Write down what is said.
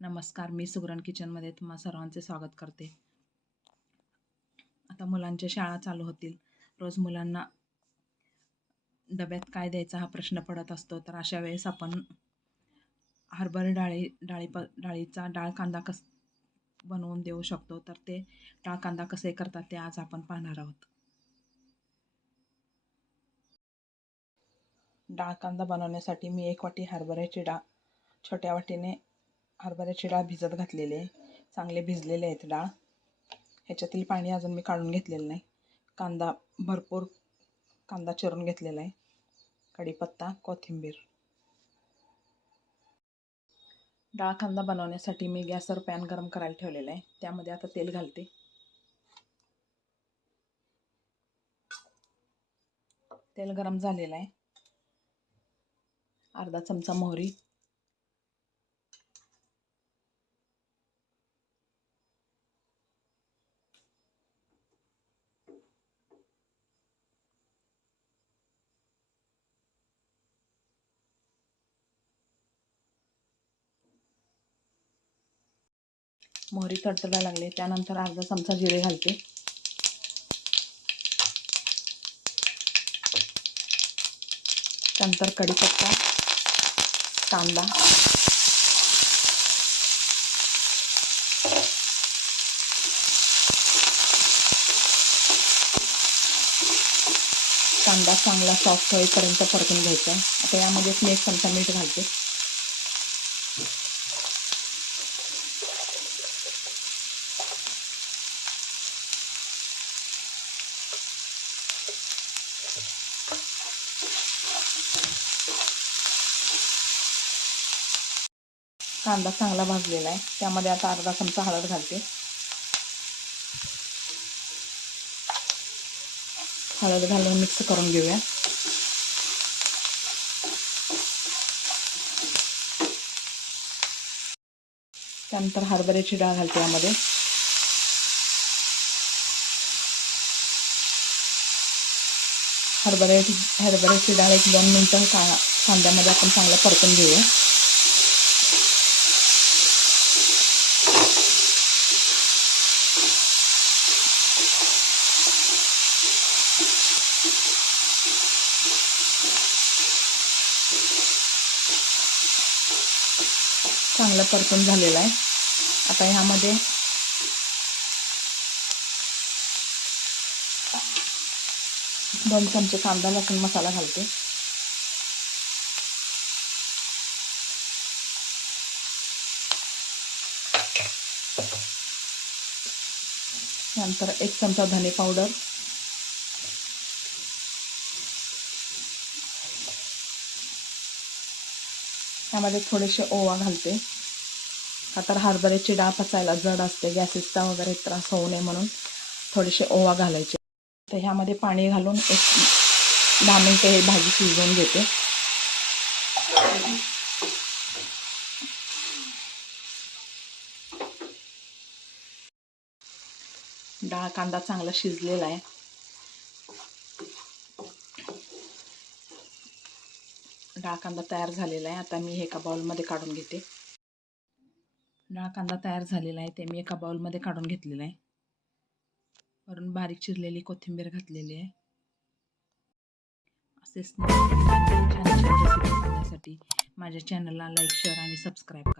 नमस्कार मी सुगरण किचनमध्ये तुम्हा सर्वांचे स्वागत करते. आता मुलांच्या शाळा चालू होतील. रोज मुलांना डब्यात काय द्यायचा हा प्रश्न पडत असतो तर अशा वेळेस आपण हरभरे डाळी डाळी प डाळीचा डाळ कांदा कस बनवून देऊ शकतो. तर ते डाळ कांदा कसे करतात ते आज आपण पाहणार आहोत. डाळ कांदा बनवण्यासाठी मी एक वाटी हरभऱ्याची डाळ छोट्या वाटीने हरभऱ्याची डाळ भिजत घातलेली आहे. चांगले भिजलेले आहेत डाळ. ह्याच्यातील पाणी अजून मी काढून घेतलेलं नाही. कांदा भरपूर कांदा चिरून घेतलेला आहे. कढीपत्ता कोथिंबीर. डाळ कांदा बनवण्यासाठी मी गॅसवर पॅन गरम करायला ठेवलेला आहे. त्यामध्ये आता तेल घालते. तेल गरम झालेलं आहे. अर्धा चमचा मोहरी. मोहरी तडतडायला लागले. त्यानंतर अर्धा चमचा जिरे घालते. त्यानंतर कढीपत्ता कांदा. कांदा चांगला सॉफ्ट होईपर्यंत परतून घ्यायचा. आता यामध्येच मी एक चमचा मीठ घालते. कांदा चांगला भाजलेला आहे. त्यामध्ये आता अर्धा चमचा हळद घालते. हळद घालून मिक्स करून घेऊया. त्यानंतर हरभऱ्याची डाळ घालते यामध्ये. हरभऱ्याची हरभऱ्याची डाळ एक दोन मिनटं का कांद्यामध्ये आपण चांगलं परतून घेऊया. चांगला परतून झालेला आहे. आता ह्यामध्ये दोन चमचे कांदा लसूण मसाला घालते. नंतर एक चमचा धने पावडर. त्यामध्ये थोडेसे ओवा घालते. का तर हरभऱ्याची डाळ पचायला जड असते गॅसेसचा वगैरे त्रास होऊ नये म्हणून थोडेसे ओवा घालायचे. तर ह्यामध्ये पाणी घालून एक दहा मिनटं हे भाजी शिजवून घेते. डाळ कांदा चांगला शिजलेला आहे. डाळ कांदा तयार झालेला आहे. आता मी हे एका बाउलमध्ये काढून घेते. डाळ कांदा तयार झालेला आहे. ते मी एका बाउलमध्ये काढून घेतलेला आहे. वरून बारीक चिरलेली कोथिंबीर घातलेली आहे. असेच छान छान रेसिपी बघण्यासाठी माझ्या चॅनलला लाईक शेअर आणि सबस्क्राईब करा.